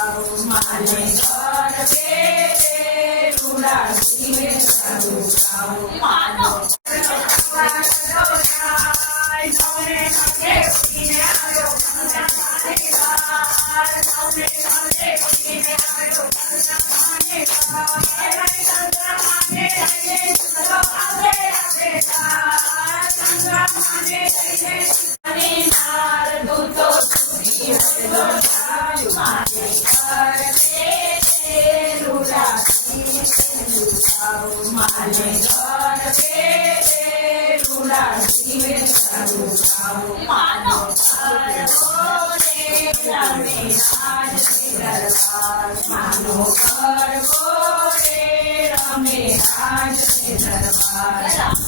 माने घर बेटे रूड़ा जीवे साधु मानो माने घर बेटे रूड़ा जीवे साधु मानो मानो घर गोरे रमे राज के दरबार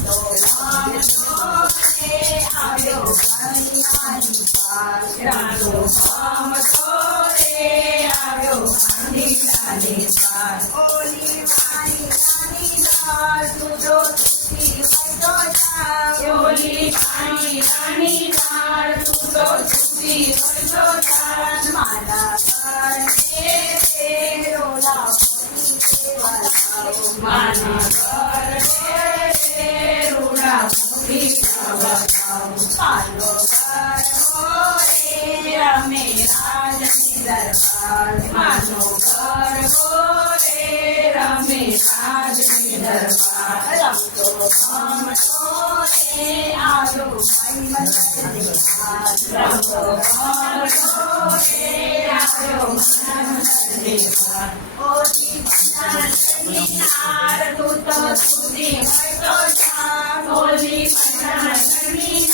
આવ્યો કન્યાની પાર રાનો ભામ તોરે આવ્યો કાંદીલાને પાર ઓલી મારી નાની દાળ તુજો સુતી હોય તો જાવ ઓલી મારી નાની દાળ તુજો સુતી હોય તો જાવ મારા ઘર તે રોલા માના ઘર તે રોલા पालो घर गोरे रमे राज दरबार मानो घर गोरे रमे राज दरबार रम तो हम तोरे आलो भाई मत रम तो हम तोरे आलो ओली नार तू तो सुधी है तो ओली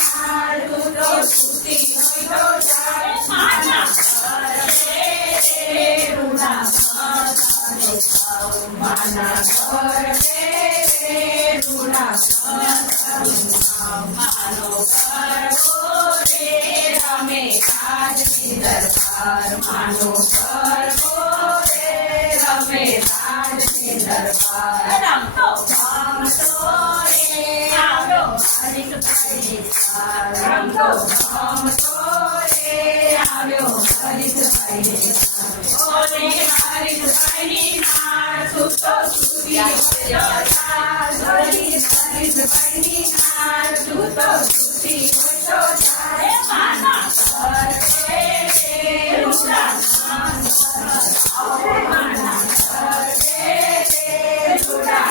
नार तू तो सुधी है तो माना रूड़ा माना घर रूड़ा मानो घर गोरे रमे राज दरबार मानो घर गोरे रमे राज दरबार रम तो भाम तोरे આવ્યો હરિત ભાઈ રમ તો ભામ તોરે આવ્યો હરિત ભાઈ ઓલે હરિત ભાઈની નાળ સુતો સુતી હોય હરિત ભાઈની નાળ સુતો સુતી હોય જાય માના ઘર રૂડા માના ઘર રૂડા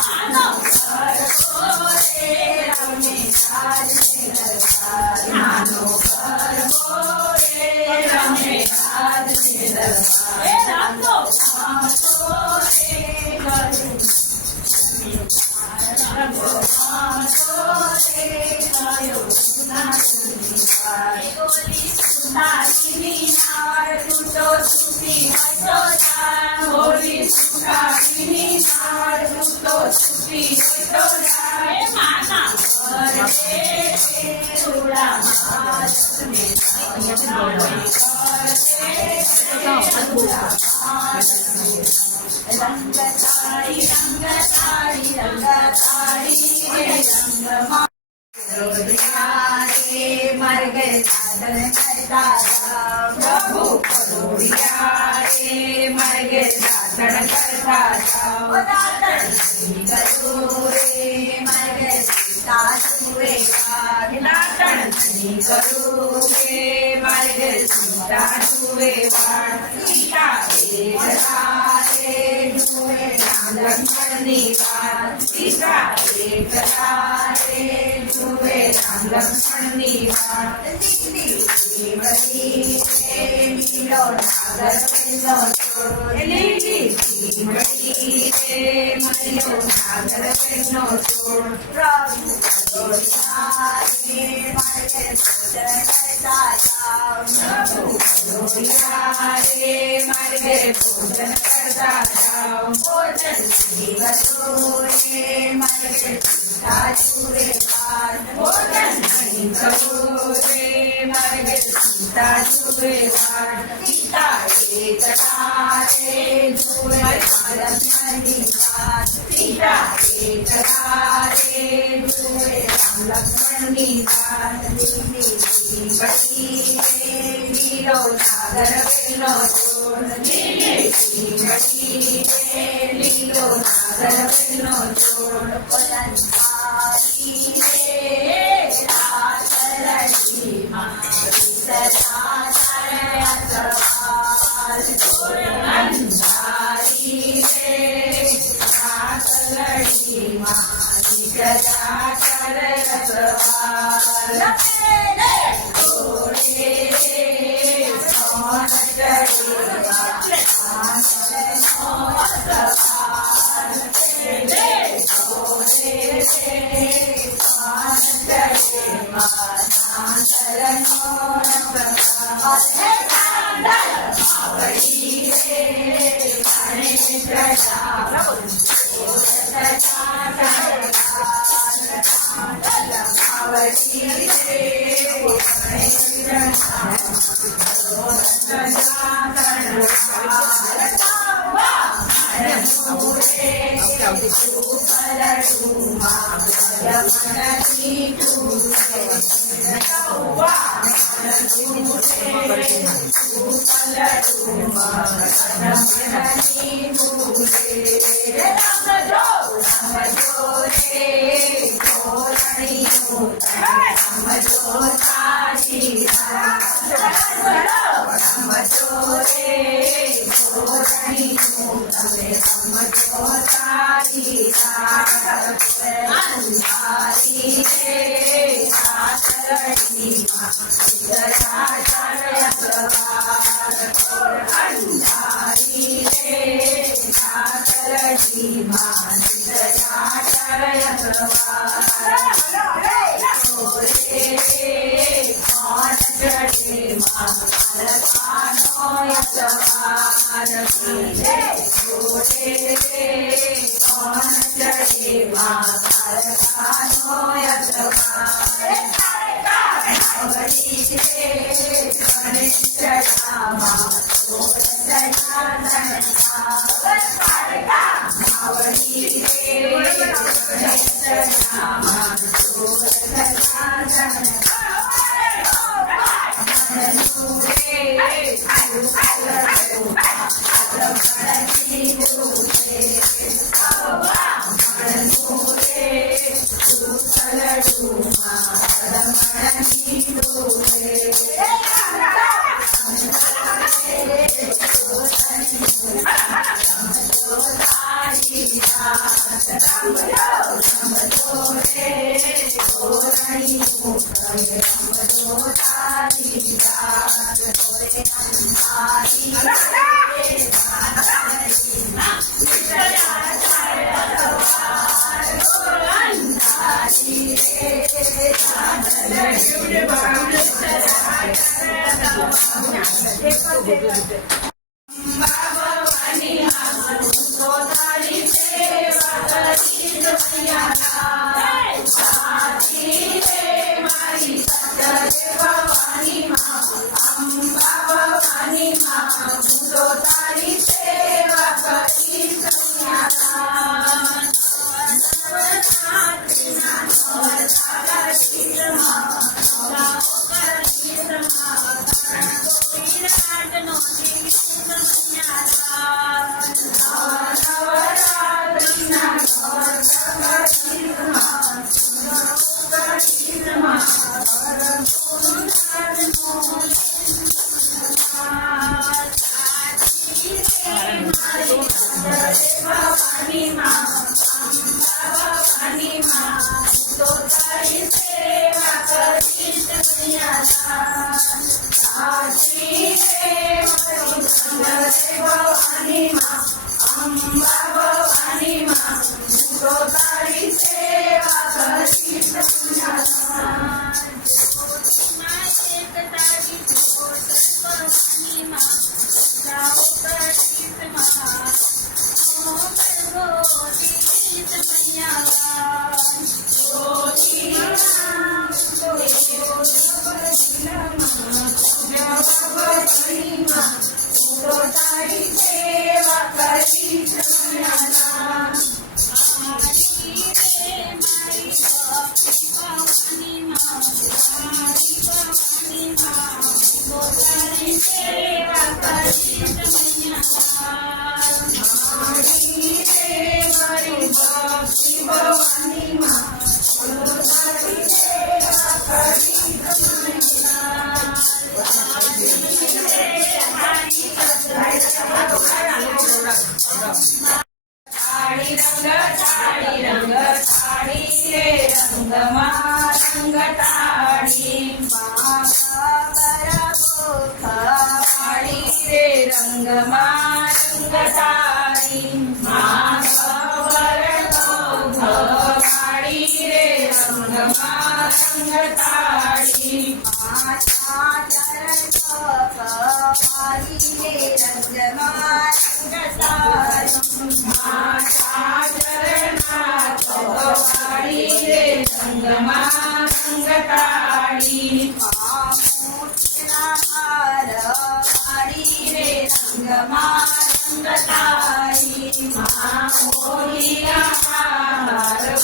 માનો ઘર ગોરે રમે રાજ દરબાર માનો ઘર ગોરે રમે રાજ દરબાર એ રાતો ભામ તોરે કરું ભામ તોરે કયો સુનારી ઓલી સુનારીની નાળ તૂટો સુતી હોય તો જાણ ઓલી સુનારીની નાળ તૂટો સુતી હોય તો જાણ માના ઘર રૂડા મહાલક્ષ્મી રંગતાળી રંગતાળી રંગતાળી રંગમાં માર્ગે સાધન કરતા પ્રભુ કરોડિયા રે માર્ગે સાધન કરતા દાદન કરો રે માર્ગે સીતા સુરે દાદન કરો રે માર્ગે સીતા સુરે સીતા રે જુએ રામ લક્ષ્મણની વાત સીતા રે જુએ રામ લક્ષ્મણની વાત નીલો નાગર પેલો મલ્યો નાગર પેલો પ્રભુ મારે કરતા જાઓ મારે ભોજન કરતા જાઓ ભોજન દિવસો મારે સાચુરે ભોજન કરો રે મારે સીતા છુરે સીતા એકતા રે જુએ લક્ષ્મણની વાત સીતા એકતા રે જુએ લક્ષ્મણની વાત લીલી બળી રે લીલો નાગર વેલો છોડ લીલી બળી રે લીલો નાગર વેલો છોડ પલંકારી રે રાતલડીમાં વિસરા ચરયા સવાલ અંધારી રે રાતલડીમાં વિસરા ચરયા સવાલ તો તારી સેવા કરીશ મનના મારી રે મારી ભક્તિ ભવાની માં મારી ભવાની માં તો તારી સેવા કરીશ મનના મારી રે મારી ભક્તિ ભવાની માં તો તારી સેવા કરીશ થાળી રંગ થાળી રે રંગમાં રંગ થાળી થાળી રે રંગમાં રંગ થાળી થાળી રે રંગમાં રંગ થાળી માતા ચરણાથ વાળી રે રંગમાં રંગ થાળી વાળી રે રંગમાં રંગ થાળી મોહિયાહાર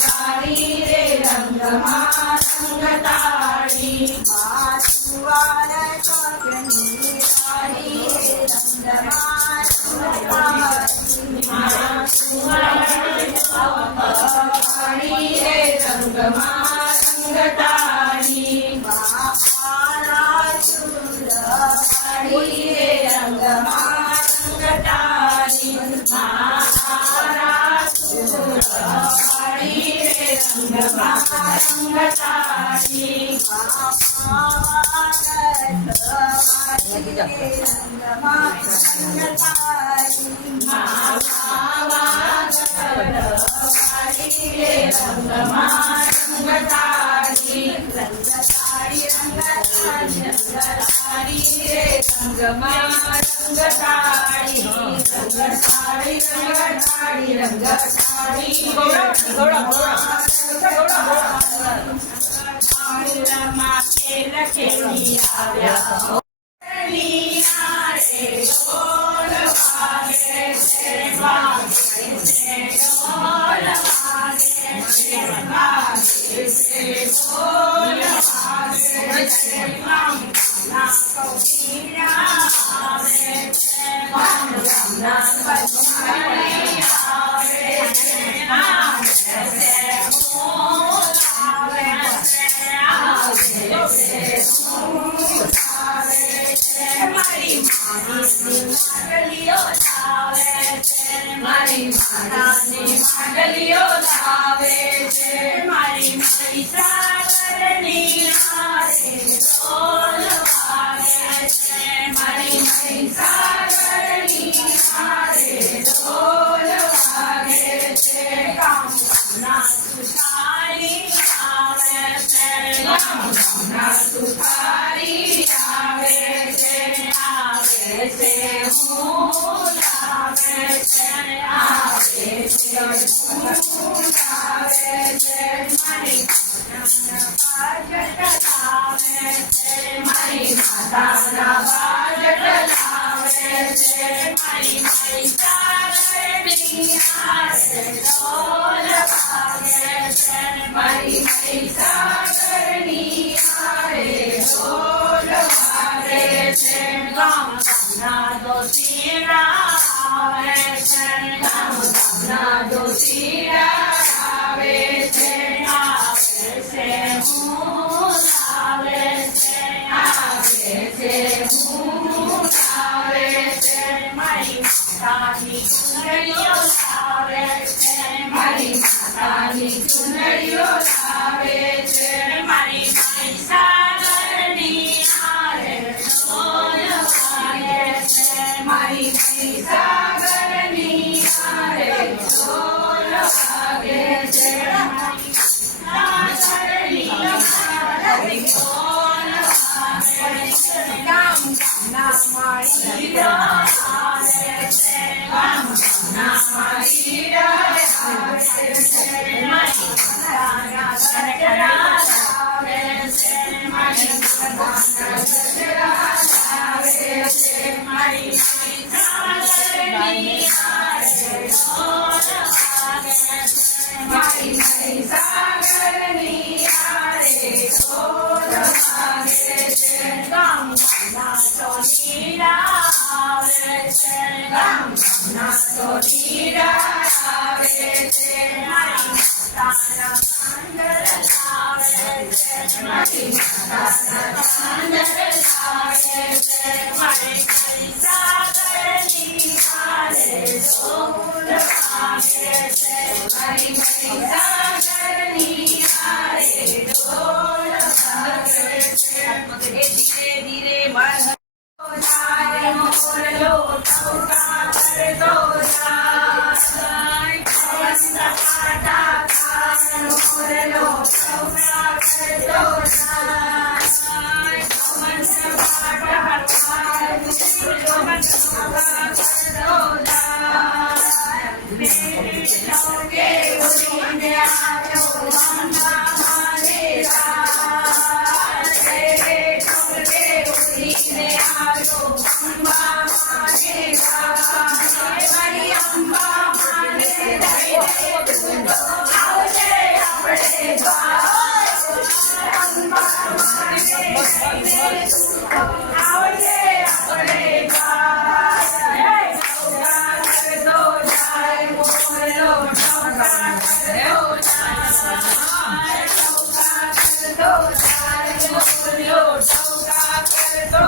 વાળી રે રંગમાં રંગ થાળી વાળી રે રંગમાં વાળી રે રંગમાં રંગ થાળી વાળી રે રંગમાં રંગ થાળી વાળી રે રંગમાં રંગ થાળી મારી માતાની માંડલીઓ લાવે છે મારી મારી સાગરની હારે ઢોલ વાગે છે મારી મારી સાગરની હારે ઢોલ વાગે છે ગામના સુધારી આવે છે ગામના સુધારી આવે છે હું લાવે છે આવે છે હું લાવે છે મારી માતાના વાજટ લાવે છે મારી મારી સાગરની હારે ઢોલ વાગે છે મારી મારી સાગરની હારે ઢોલ વાગે છે ગામના દોશીરા આવે છે ગામના દોશીરા આવે છે હું લાવે છે હું લાવે છે મારી માતાની ચુનરીઓ લાવે છે મારી માતાની ચુનરીઓ લાવે છે મારી મારી સાગરની હારે ઢોલ વાગે છે મારી મારી સાગરની હારે ઢોલ વાગે છે મારી સાગરની હારે ઢોલ વાગે છે ગામના માળી આવે છે ગામના માળી આવે છે મારી માતાના ગજરા આવે છે મારી માતાના ગજરા આવે છે મારી મારી મહીસાગરની આરે ઢોલ વાગે છે. ગંગાના ચોલીડા આવે છે. ગંગાના ચોલીડા આવે છે. મારી માતાના કાંડર લાવે છે. મારી માતાના ચાંદર લાવે છે. મારી મહીસાગરની આરે ઢોલ વાગે છે. મારી મહીસાગરની આરે ઢોલ વાગે છે. ધીરે ધીરે વરસ જાય મોરલો ટહુકા કરતો જાય. પવન સપાટા થાય મોરલો ટહુકા કરતો જાય. પવન સપાટા થાય મોરલો ટહુકા કરતો જાય. કે ઉડીને આવ્યો અંબા મારે રાજ. કે ઉડીને આવ્યો અંબા મારે રાજ. મારી અંબા મારે દઈને આવજે આપણે દ્વાર. અંબા મારે દઈને આવજે આપણે દ્વાર. ટહુકા કરતો જાય મોરલો ટહુકા કરતો જાય. ટહુકા કરતો જાય મોરલો ટહુકા કરતો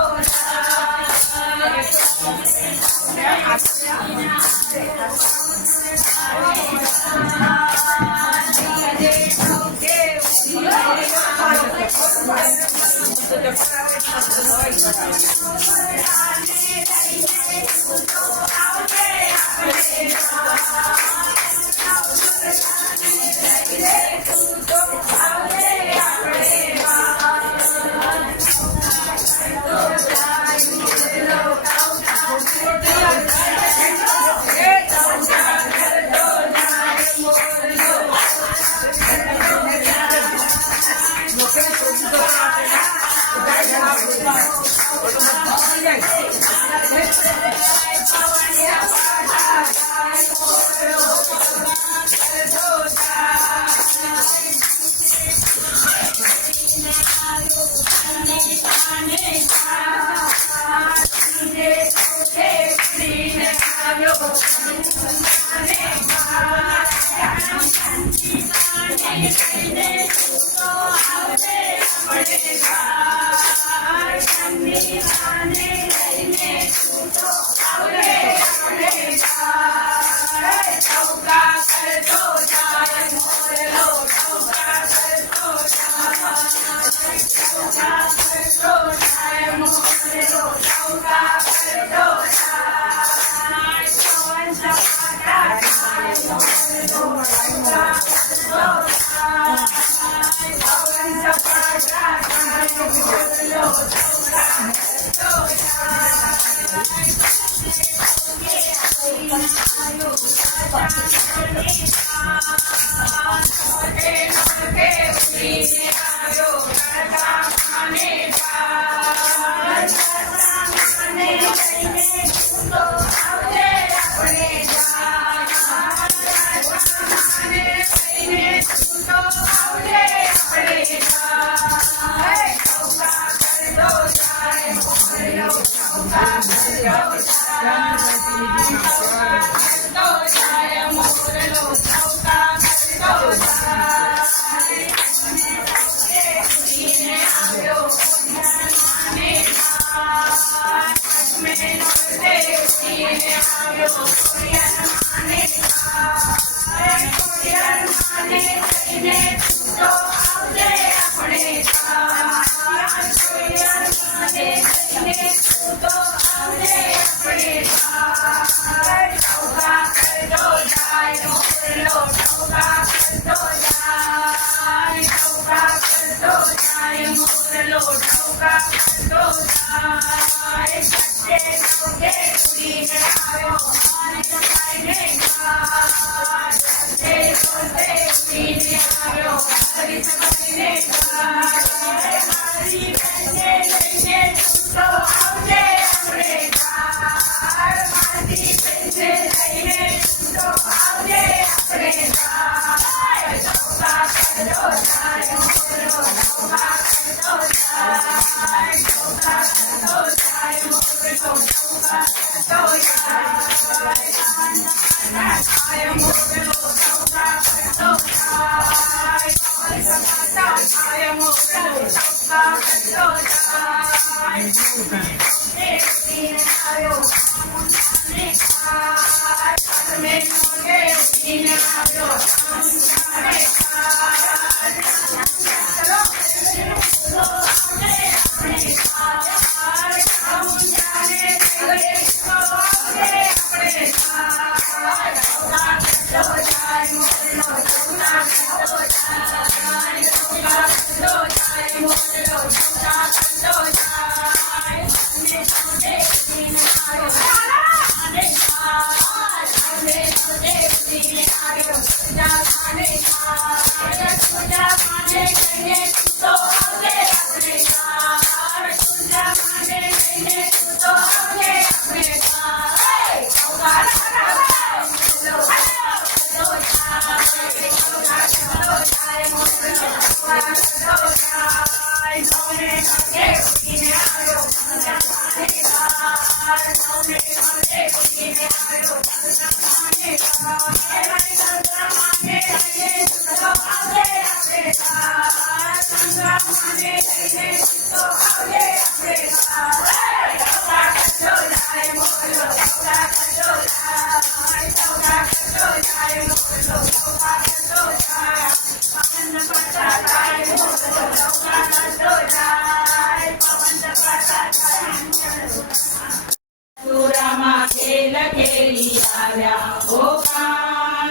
સુરામાં ખેલ ખેલી આવ્યા ગોપાલ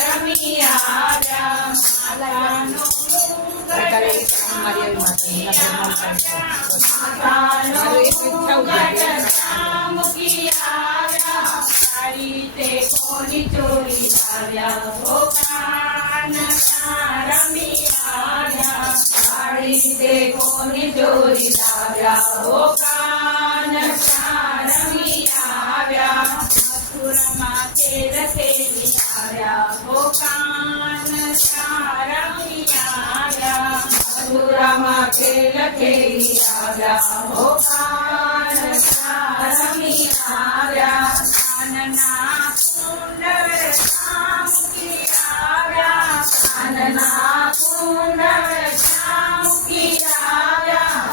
રમી આવ્યા માતાનો મૂકી આવ્યા સારી તે કોની ચોરી આવ્યા ગોપાલ રમી આવ્યા સારી તે કોની ચોરી આવ્યા ગોપાલ રમી આવ્યા મથુરામાં ખેલ ખેલી આવ્યા ગોપાલ રમી આવ્યા મથુરામાં ખેલ ખેલી આવ્યા ગોપાલ રમી આવ્યા કાનના કુંડળ મૂકી આવ્યા કાનના કુંડળ મૂકી આવ્યા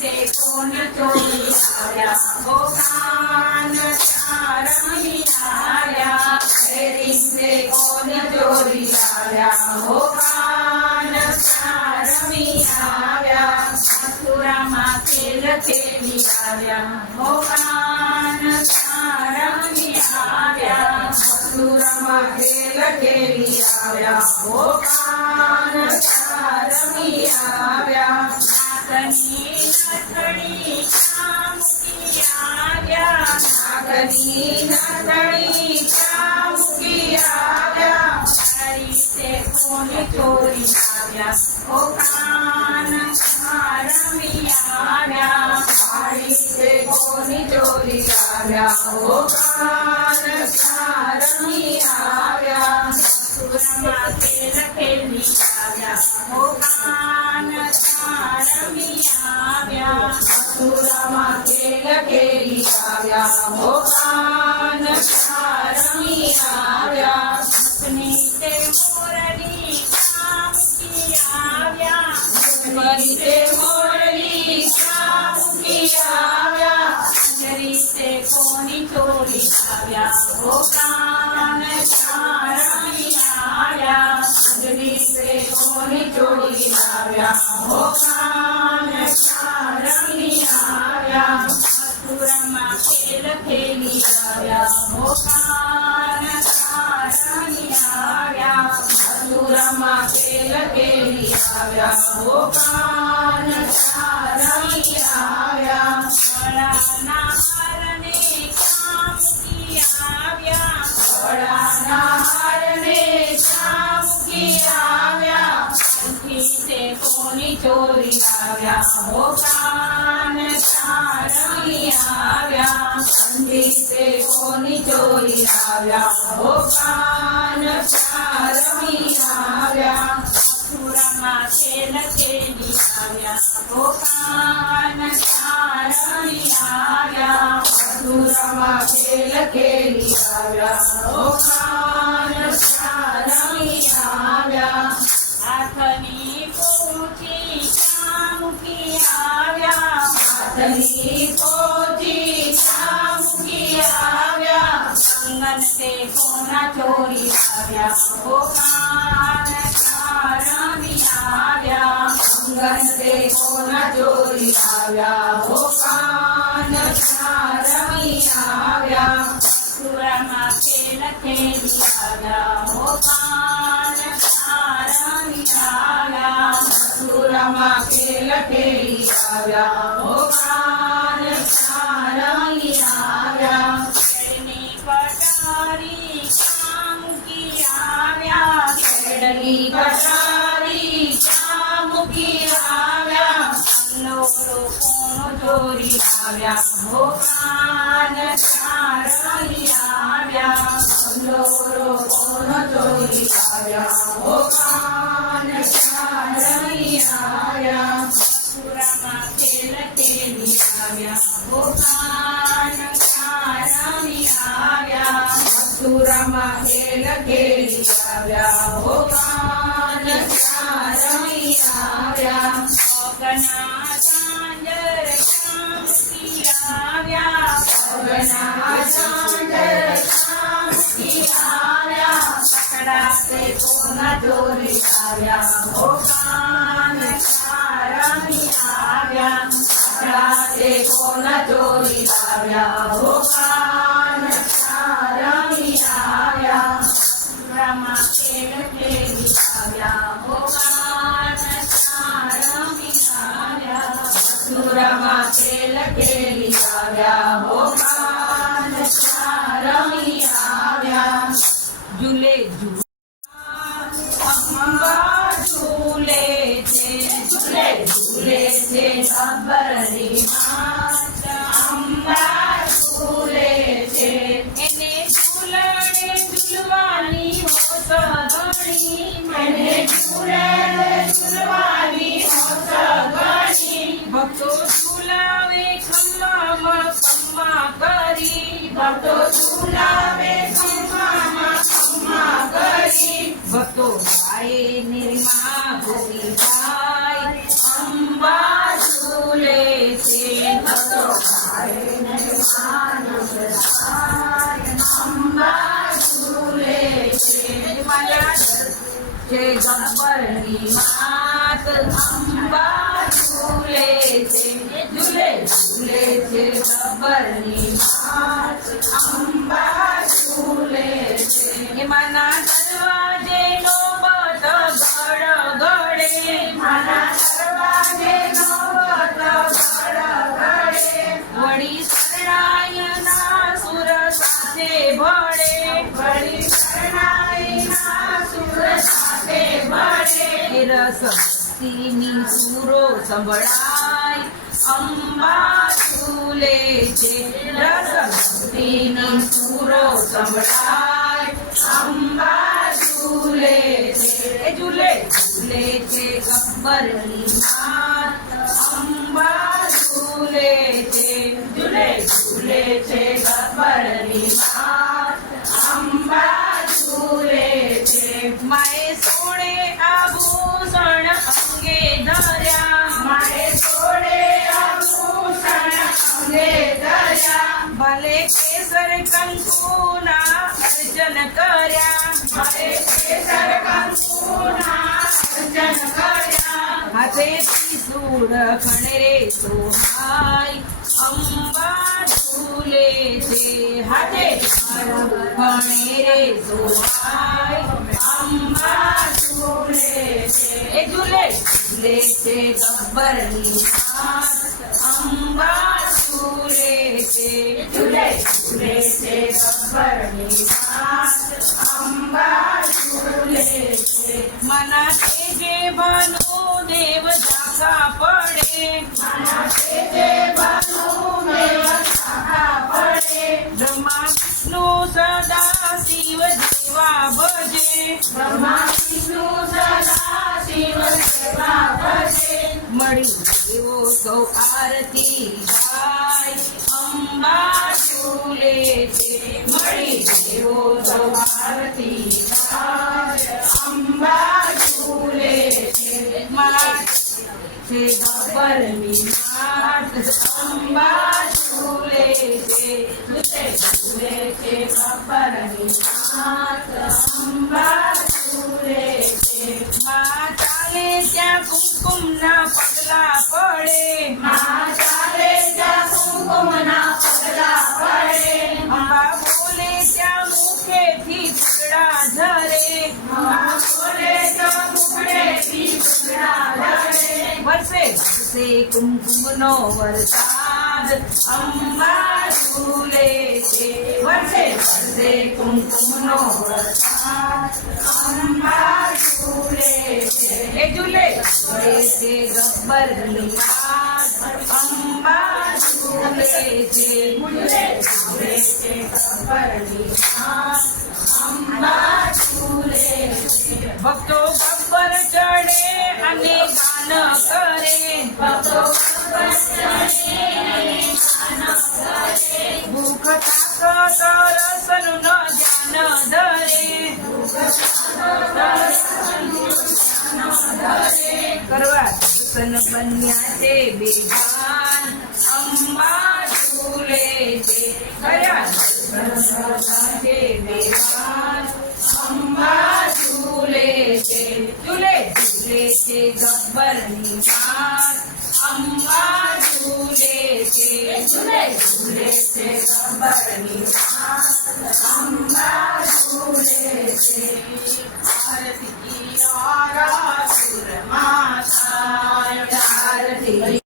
તે કોની ચોરી આવ્યા ગોપાલ રમી આવ્યા તે કોની ચોરી આવ્યા ગોપાલ રમી આવ્યા મથુરામાં ખેલ ખેલી આવ્યા ગોપાલ રમી આવ્યા મથુરામાં ખેલ ખેલી આવ્યા ગોપાલ રમી આવ્યા નાગની નથણી મૂકી આવ્યા નાગની નથણી મૂકી આવ્યા સારી તે કોની ચોરી આવ્યા ગોપાલ રમી આવ્યા સારી તે કોની ચોરી આવ્યા ગોપાલ રમી આવ્યા મથુરામાં ખેલ ખેલી આવ્યા ગોપાલ રમી આવ્યા મથુરામાં ખેલ ખેલી આવ્યા ગોપાલ રમી આવ્યા મુખની તે મોરલી મૂકી આવ્યા મુખની તે મોરલી મૂકી આવ્યા અંજરી તે કોની ચોરી આવ્યા ગોપાલ રમી આવ્યા અંજરી તે કોની ચોરી આવ્યા ગોપાલ રમી આવ્યા મથુરામાં ખેલ ખેલી આવ્યા ગોપાલ રમી આવ્યા મથુરામાં ખેલ ખેલી આવ્યા ગોપાલ રમી આવ્યા ગળાના હારને મૂકી આવ્યા ગળાના હારને મૂકી આવ્યા તે કોની ચોરી આવ્યા ગોપાલ રમી આવ્યા તે કોની ચોરી આવ્યા ગોપાલ રમી આવ્યા મથુરામાં ખેલ ખેલી આવ્યા ગોપાલ રમી આવ્યા મથુરામાં ખેલ ખેલી આવ્યા ઓ કાનકા રમી આવ્યા હાથની પોચી ક્યાં મૂકી આવ્યા હાથની પોચી ક્યાં મૂકી આવ્યા કંગન તે કોના ચોરી આવ્યા ઓ કાનકા રમી આવ્યા કંગન તે કોના ચોરી આવ્યા ઓ કાનકા રમી આવ્યા મથુરામાં ખેલ ખેલી આવ્યા ઓ કાનકા રમી આવ્યા મથુરામાં ખેલ ખેલી આવ્યા ઓ કાનકા રમી આવ્યા ખેડની કટારી ક્યાં મૂકી આવ્યા ખેડની કટારી ક્યાં મૂકી આવ્યા અંલોરો કોનો ચોરી આવ્યા હો કાનકા રમી આવ્યા અંલોરો કોનો ચોરી આવ્યા હો કાનકા રમી આવ્યા મથુરામાં ખેલ ખેલી આવ્યા હો કાનકા રમી આવ્યા મથુરામાં ખેલ ખેલી આવ્યા હો કાનકા રમી આવ્યા પગના ચાંદર ક્યાં મૂકી આવ્યા પગના ચાંદર ક્યાં મૂકી આવ્યા પકડા તે કોના ચોરી આવ્યા હો કાનકા રમી આવ્યા પકડા તે કોના ચોરી આવ્યા હો કાનકા રમી આવ્યા મથુરામાં ખેલ ખેલી આવ્યા હો કાનકા રમી આવ્યા મથુરામાં ખેલ ખેલી આવ્યા હો કાનકા રમી આવ્યા ઝૂલે ઝૂલે અંબા ઝૂલે છે ઝૂલે ઝૂલે છે સબરની માત અંબા ઝૂલે છે એને ઝૂલણે ઝૂલવાની હોશ ગણી મને ઝૂલણે ઝૂલવાની હોશ ગણી ભક્તો ઝૂલાવે ખમ્મામાં ખમ્મા કરી ભક્તો ઝૂલાવે ખમ્મામાં ખમ્મા કરી ભક્તો ગાય નિર્મા ગોરી ગાય અંબા ઝૂલે છે ભક્તો ગાય નિર્મા અંબા ઝૂલે છે મારા છે ગબ્બરની માત અંબા ઝૂલે છે ઝૂલે ઝૂલે છે ગબ્બરની માત અંબા ઝૂલે છે એમાંના દરવાજે નોબત ગડગડે માના દરવાજે નોબત ગડગડે વળી શરણાઈના સુર સાથે ભળે વળી શરણાઈના સુર સાથે ભળે રસ ભક્તિની સુરો સંભળાય અંબા ઝૂલે છે રસ ભક્તિની સુરો સંભળાય અંબા ઝૂલે છે ઝૂલે ઝૂલે છે ગબ્બરની માત અંબા ઝૂલે છે ઝૂલે ઝૂલે છે ગબ્બરની માત અંબા ઝૂલે છે માએ સોળે આભૂષણ અંગે ધર્યા માએ સોળે આભૂષણ અંગે ધર્યા ભલે કેસર કંકુના અર્ચન કર્યા ભલે કેસર કંકુના અર્ચન કર્યા હાથે ત્રિશૂળ ખણરે સોહાય અંબા ઝૂલે છે હાથે ખણરે સોહાય અંબા ઝૂલે છે ઝૂલે ઝૂલે છે ગબ્બરની માત અંબા ઝૂલે છે ઝૂલે ઝૂલે છે ગબ્બરની માત અંબા ઝૂલે છે મના તેજે ભાનુ દેવ ઝાંખા પડે મના તેજે ભાનુ દેવ ઝાંખા પડે બ્રહ્મા વિષ્ણુ સદા શિવ જેવા ભજે બ્રહ્મા વિષ્ણુ સદા શિવ જેવા ભજે મળી દેવો સૌ આરતી ગાય અંબા મણી જેવો સૌભારતી રાજ અંબા ઝૂલે છે માત છે ગબ્બરની માત અંબા ઝૂલે છે ઝૂલે ઝૂલે છે ગબ્બરની માત અંબા ઝૂલે છે માં ચાલે ત્યાં કુમકુમના પગલા પડે માં ચાલે ત્યાં કુમકુમના પગલા પડે અંબા બોલે ત્યાં મુખેથી ફૂલડા ઝરે માં બોલે તો મુખડેથી ફૂલડા ઝરે વરસે વરસે કુમકુમનો વરસાદ અંબા ઝૂલે છે વરસે વરસે કુમકુમનો વરસાદ અંબા ઝૂલે છે એ ઝૂલે ઝૂલે છે ગબ્બરની માત અંબા ઝૂલે છે ઝૂલે ઝૂલે છે ગબ્બરની માત અંબા ઝૂલે છે ભક્તો ગબ્બર ચડે અને ગાન કરે ભક્તો ગબ્બર ચડે અને ગાન કરે ભૂખ તાક તરસનું ન ધ્યાન ધરે કરવા દર્શન બન્યા છે બેભાન અંબા ઝૂલે છે કયા દર્શન બન્યા છે બેભાન અંબા ઝૂલે છે ઝૂલે ઝૂલે છે ગબ્બરની માત અંબા ઝૂલે છે ઝૂલે ઝૂલે છે ગબ્બરની માત અંબા ઝૂલે છે આરતી આરાસુર માતા આરતી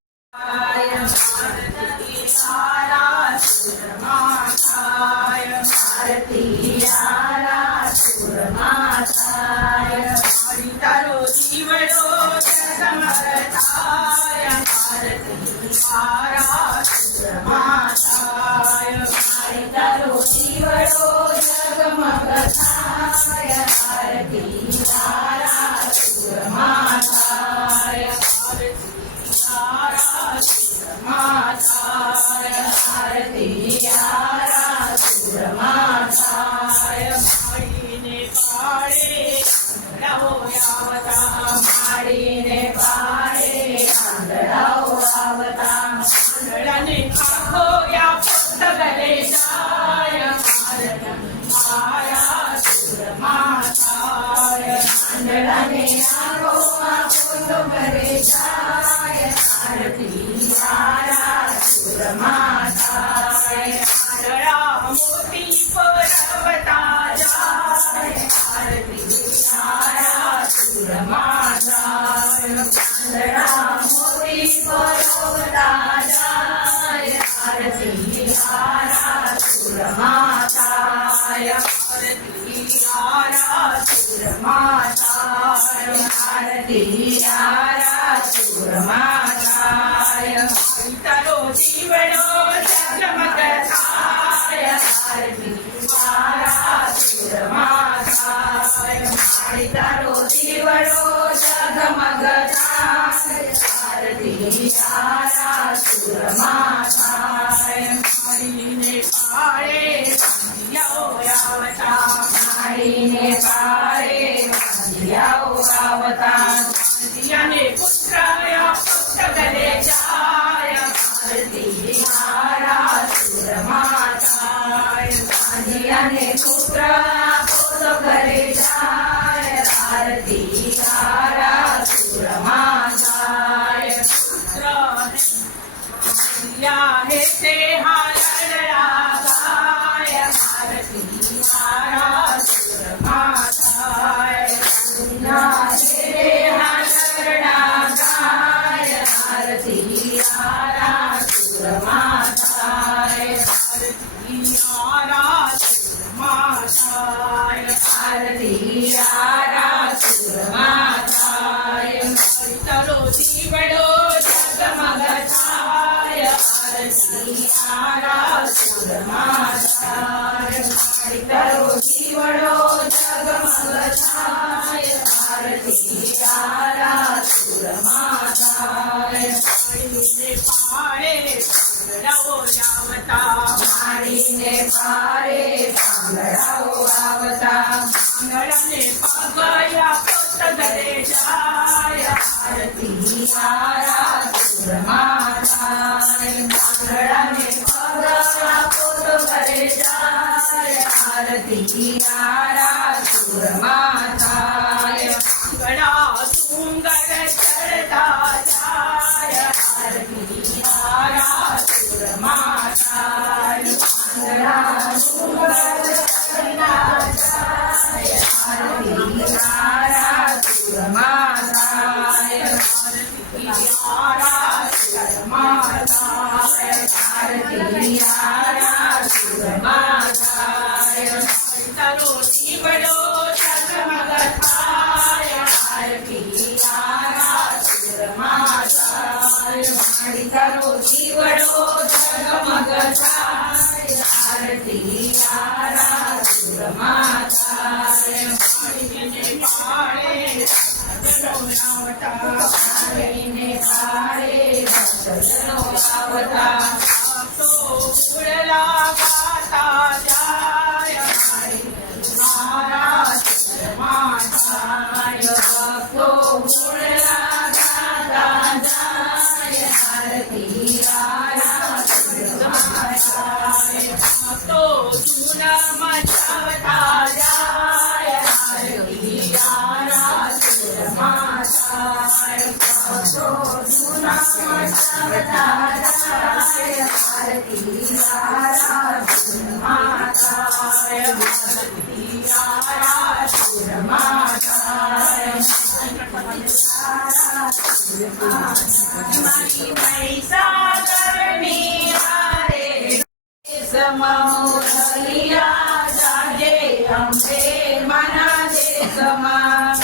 આરાસુર માતા આરતી આરાસુર માતા તારો જીવડો જગમગતાય આરતી આરાસુર માતા તારો જીવડો જગમગતાય આરતી આરાસુર માતાય આરતી માતાય આરતી આરાસુર માતાય માડીને પાડે આંધળાઓ આવતા માડીને પાડે આંધળાઓ આવતા આંધળાને આંખો યા પુસ્ત ગલે જાય આરાસુર માતાય આંધળાને આંખોમાં પોતો કરે જાય આરતી આરાસુર માતાય આંધળા મોતી પરવતા જાય આરતી આરાસુર માતાય આંધળા મોતી પરવતા જાય આરતી આરાસુર માતાય આરતી આરાસુર માતાય આરતી આરાસુર માતાય તારો જીવડો જગમગતાય આરતી આરાસુર માતાય તારો જીવડો જગમગતાય આરતી આરાસુર માતાય માડીને પાડે આવતા માડીને પાડે આવતા દિયાને પુત્રયા પુત્ર ગલે જાય આરતી આરાસુર માતાય દિયાને પુત્ર પોતો ગલે જાય આરતી આરાસુર માતાય પુત્ર યા હે તે હાલડા ગાય આરતી આરાસુર માતાય યા હે તે હાલડા ગાય આરતી આરાસુર માતાય આરતી આરાસુર માતાય આરતી આરાસુર માતાય તારો જીવડો જગમગતાય આરતી આરાસુર માતાય તારો જીવડો જગમગતાય આરતી આરાસુર માતાય પાડે પાંગડાઓ આવતા મારીને પારે પાંગડાઓ આવતા પાંગડાને પગયા પોત ઘરે જાય આરતી આરાધમાં થાય પાંગડાને પગલા પોત ઘરે જાય આરતી આરાધમાં થાય પાંગડા સુંદર ચડતા જાય આરતી આરાધમાં થાય પાંગડા સુંદર ચડતા જાય આરતી આરાધમાં થાય આરાધમાં થાય આરતી આરાધમાં થાય તારો દીવડો ઝગમગ થાય આરતી આરાધમાં થાય મારી તારો દીવડો ઝગમગ થાય આરતી આરાધમાં થાય એને પાળે સજનો આવતા મારીને પારે સજનો આવતા તો ફૂલલા ગાતા જાય આરાધમાં થાય ભક્તો ઉડલા ગાતા જાય આરતી આરાધમાં થાય તો જૂના મચાવતા જાય આરતી આરાધમાં થાય ભક્તો જૂના મચાવતા જાય આરતી આરાધમાં થાય આરતી આરાધમાં થાય મારી મહીસાગરની હારે સમોહલિયા જાજે અંબે મના દેશમાં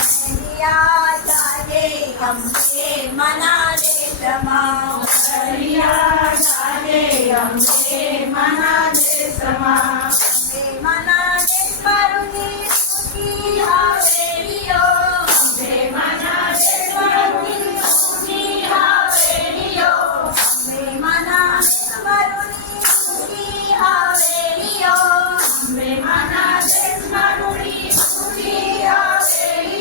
જાજે અંબે મના દેશમાં જાજે અંબે મના દેશમાં મના દેશ પરુની સુખી હાવેલીઓ અંબે મના દેશ પરુની સુખી હાવેલીઓ અંબે મના દેશ પરુની સુખી હાવેલીઓ અંબે મના દેશ પરુની સુખી હાવેલીઓ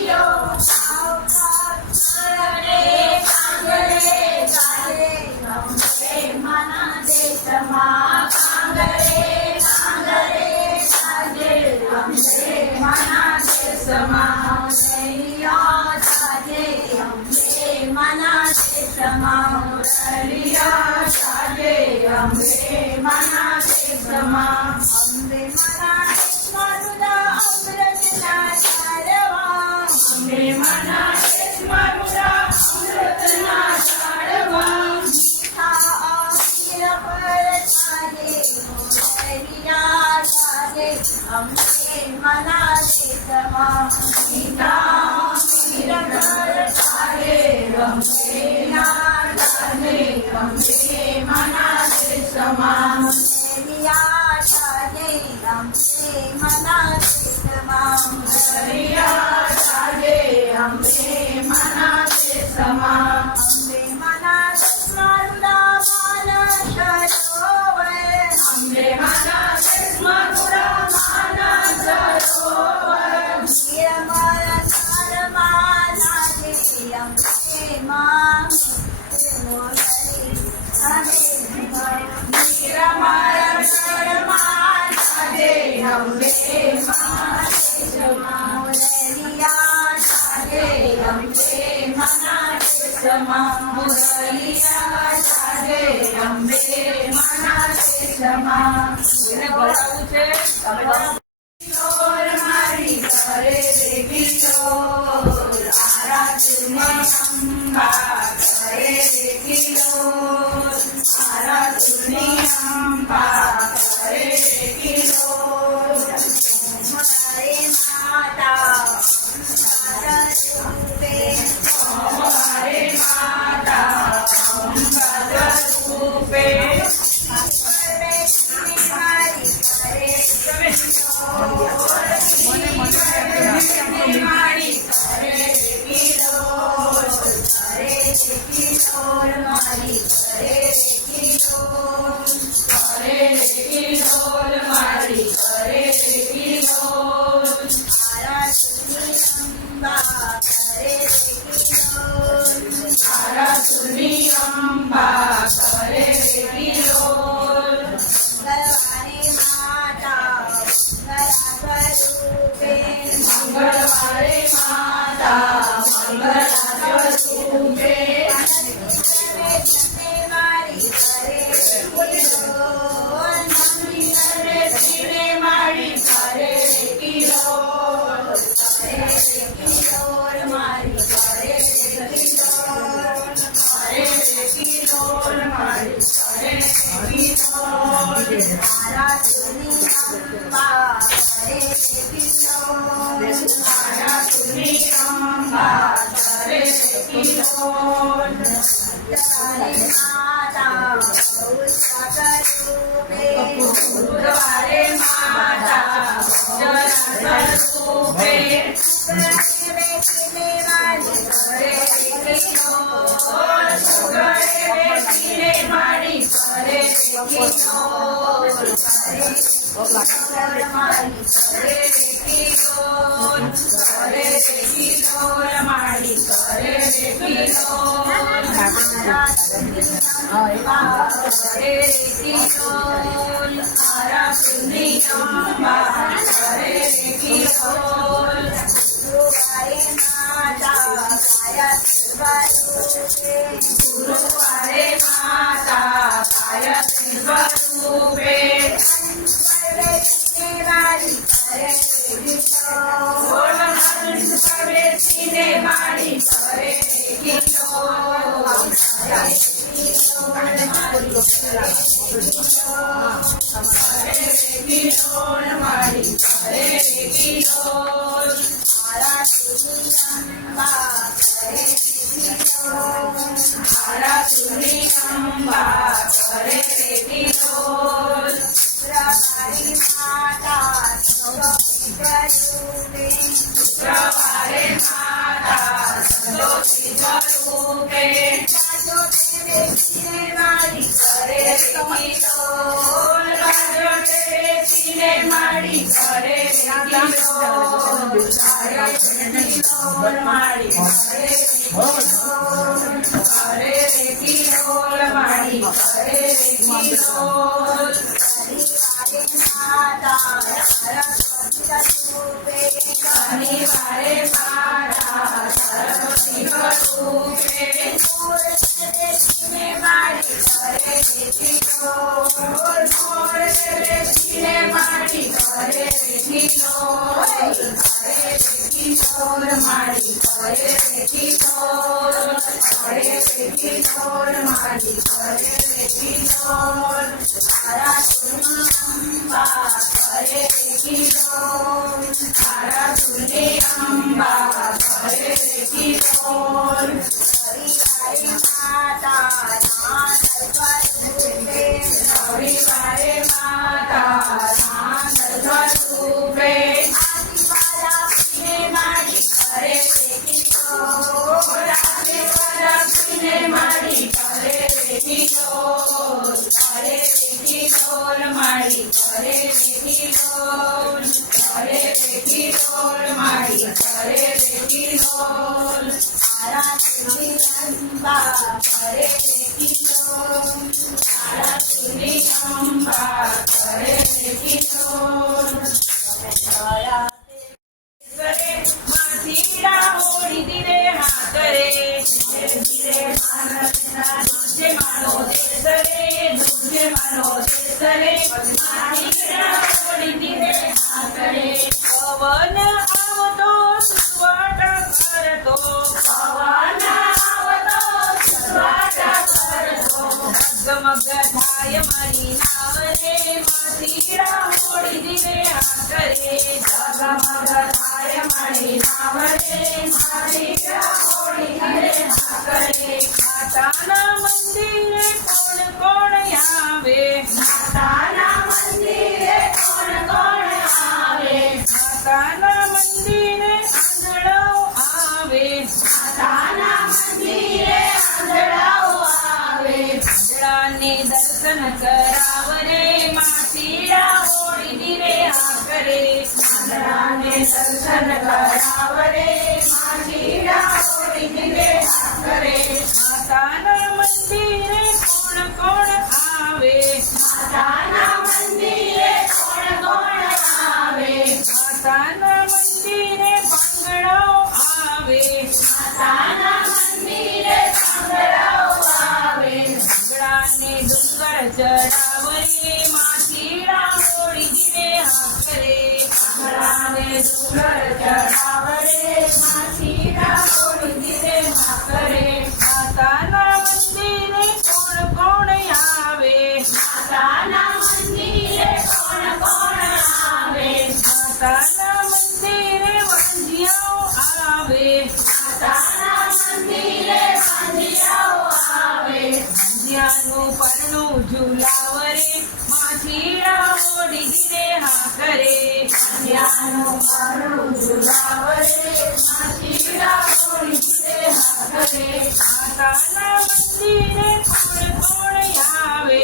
કિશોર મારી કરે કિશોર કિલોલ મારી કરે કિલોલ મારા સુની અંબા કરે કિલોલ મારા સુની અંબા કરે કિલોલ તારે માતા ઉષા કરૂપે ગુરુવારે માતા સ્વરૂપે બેઠીને મારી કરે કિલોલ સુગરે બેસીને મારી કરે કિલોલ મારી કરે કિલોલ કરે કિલોલ મારી કરે કિલોલ મારા સુની અંબા કરે કિલોલ મારા સુની અંબા કરે કિલોલ ગુરુવારે માતા કાયા સ્વરૂપે ગુરુવારે માતા ગાયત્રી સ્વરૂપે બેઠીને મારી કરે કિલોલ બોલ હંસ પર બેસીને મારી કરે કિલોલ કિલોલ મારી કરે કિલોલ મારા સુની અંબા કરે કિલોલ મારા સુની અંબા કરે કિલોલ શુક્રવારે માતા સ્વરૂપે શુક્રવારે માતા સંતોષી સ્વરૂપે બેઠીને મારી કરે કિલોલ રાજોટે બેસીને મારી કરે કિલોલ કિલોલ મારી કરે કિલોલ મારી કરે કિલોલ માતા સરસ્વતી સ્વરૂપે શનિવારે મારા સરસ્વતી સ્વરૂપે બેઠીને મારી કરે કિલોલ મોર બેસીને મારી કરે કિલોલ કિલોલ મારી કરે કિલોલ કિલોલ મારી કરે કિલોલ મારા સુની અંબા કરે કિલોલ મારા સુની અંબા કરે કિલોલ હરિવારે માતા નાદ સ્વરૂપે રવિવારે માતા નાદ સ્વરૂપે આદિવારા મારી કરે કિલોલ રાત્રે પરાક્ષીને મારી કરે કિલોલ કરે કિલોલ મારી કરે કિલોલ કરે કિલોલ મારી કરે કિલોલ મારા સુની અંબા કરે કિલોલ મારા સુની અંબા કરે કિલોલ માથીડા ઓળી દીરે હાથરે ધીરે માનસના દુજે માનો દેસરે દુજે માનો દેસરે માથીડા ઓળી દીરે હાથરે પવન આવતો સુસવાટા કરતો પવન આવતો સુસવાટા કરતો મગ થાય મારી નાવ રે માથીડા ઓળી દીરે હાથરે જગમગ થાય મારી નાવ રે માથીડા ઓળી દીરે હાથરે માતાના મંદિરે કોણ કોણ આવે માતાના મંદિરે કોણ કોણ આવે માતાના મંદિરે આંધળાઓ આવે માતાના મંદિરે આંધળાઓ આવે આંધળાને દર્શન કરાવ રે માથીડા ઓળી દીરે આ કરે આંધળાને દર્શન કરાવ રે માથીડા ઓળી દીરે આ કરે માતાના મંદિરે કોણ કોણ આવે માતાના મંદિરે કોણ કોણ આવે માતાના માતાના મંદિરે વાંઢિયાઓ આવે, માતાના મંદિરે વાંઢિયાઓ આવે, વાંઢિયાનું પરણું ઝુલાવરે, માછીડા મોડી ગીરે હા કરે, વાંઢિયાનું પરણું ઝુલાવરે, માછીડા મોડી ગીરે હા કરે, માતાના મંદિરે કોણ કોણ આવે,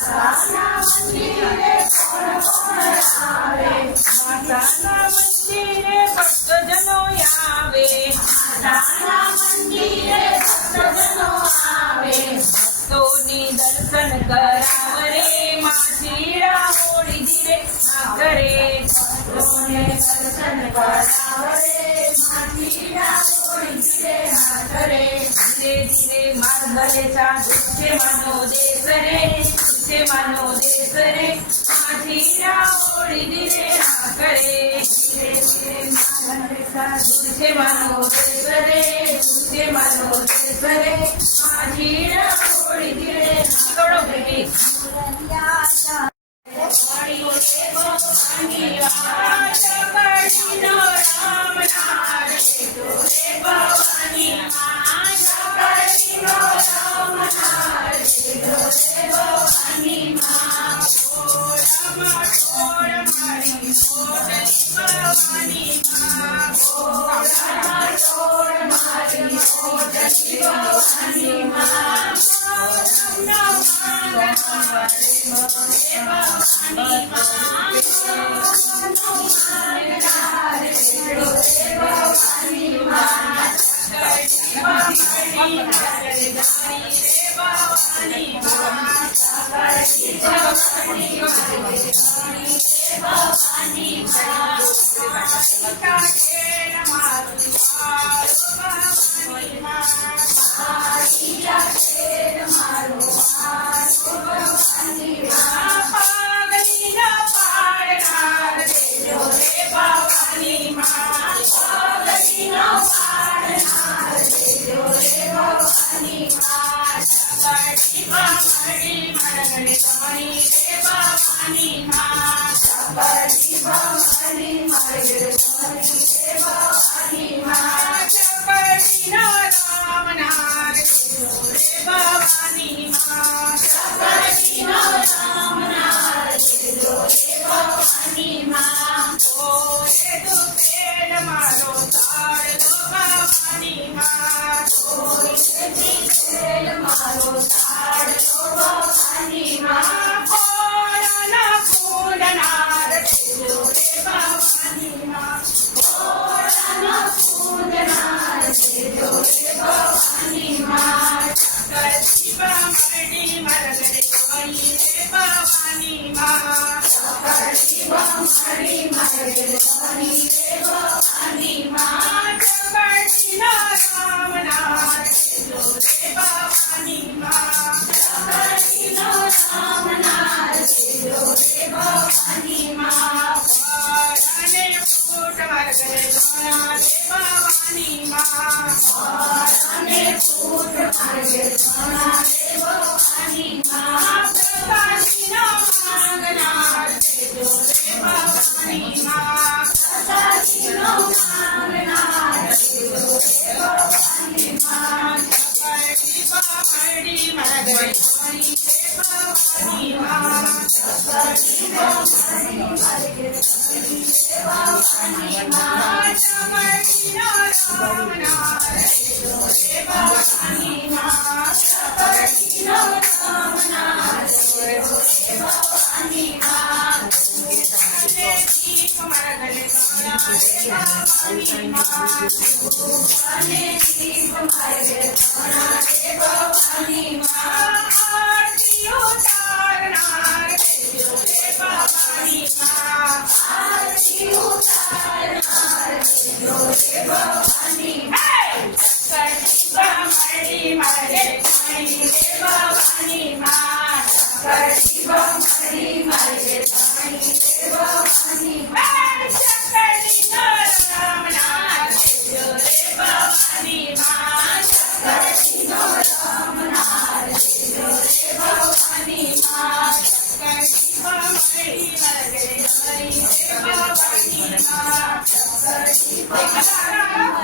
માતાના મંદિરે કોણ કોણ આવે, માતાના મંદિરે ભક્તજનો આવે, માતાના મંદિરે ભક્તજનો આવે, ભક્તોની દર્શન કરાવરે, માછીડા મોડી ધીરે હા કરે, ભક્તોને દર્શન કરાવરે, માછીડા મોડી ગીરે હા કરે, ધીરે ધીરે માર્ગ ભલે સાધુ છે માનો દેશ રે, છે માનો દેશ રે, માછીડા મોડી ધીરે હા કરે, ધીરે ધીરે માર્ગ ભલે સાધુ છે માનો દેશ રે, છે માનો દેશ રે, માછીડા મોડી ધીરે કરો બેટી વાણીઓ છે ભગવાનની વાત, કડીનો રામ નામ લેતો રે ભવાની માં, કડીનો રામ નામ લેતો રે ભવાની માં, ઓળમાં ઓળ મારી મોટલી ભવાની માં, ઓળમાં ઓળ મારી મોટલી ભવાની માં, ઓળમના માંગણા રે ભવાની માં, પાગલીના પાડનાર દેજો રે ભવાની માં, પાગલીનો પાડનાર દેજો રે ભવાની માં, સકડી ભમડી મરગડે ધણી રે ભવાની માં, સકડી ભમડી મરગડે ધણી રે ભવાની માં, સકડીનો રામ નામ દેજો રે ભવાની માં, સકડીનો રામ નામ દેજો રે ભવાની માં, ઓરે દુપેલ મારો તાળલો ભવાની માં, તેલ મારો તાળલો ભવાની માં, ઓળાના કુંડનાર દેજો રે ભવાની માં, ઓળાનો કુંદનાર દેજો રે ભવાની માં, સકડી ભમડી મરગડે ધણી રે ભવાની માં, સકડી ભમડી મરગડે ધણી રે ભવાની માં, સકડીનો રામ નામ દેજો રે ભવાની માં, સકડીનો રામ નામ દેજો રે ભવાની માં, વાળાને ફૂટ મરગડે ધણા રે ભવાની માં, અને ફૂટ માર્ગે ધણા રે ભવાની માં, પ્રસાદીનો માંગનાર દેજો રે ભવાની માં, સકડીનો માંગનાર દેજો રે ભવાની માં, સકડી ભમડી મરગડે ધણી રે ભવાની માં, સકડી ભમડી મરગડે ધણી રે ભવાની માં, સકડીનો રામ નામ દેજો રે ભવાની માં, સકડીનો રામ નામ દેજો રે ભવાની માં, અને દીપ મરગડે ધણા રે ભવાની માં, અને દીપ માર્ગે ધણા રે ભવાની માં, આરતી ઉતારનાર દેજો રે ભવાની માં, આરતી ઉતારનાર દેજો રે ભવાની માં, સકડી ભમડી મરગડે ધણી રે ભવાની માં, સકડી ભમડી માર્ગે ધણી રે ભવાની માં, સકડીનો રામ નામ દેજો રે ભવાની માં, સકડીનો રામ નામ દેજો રે ભવાની માં, સકડી करा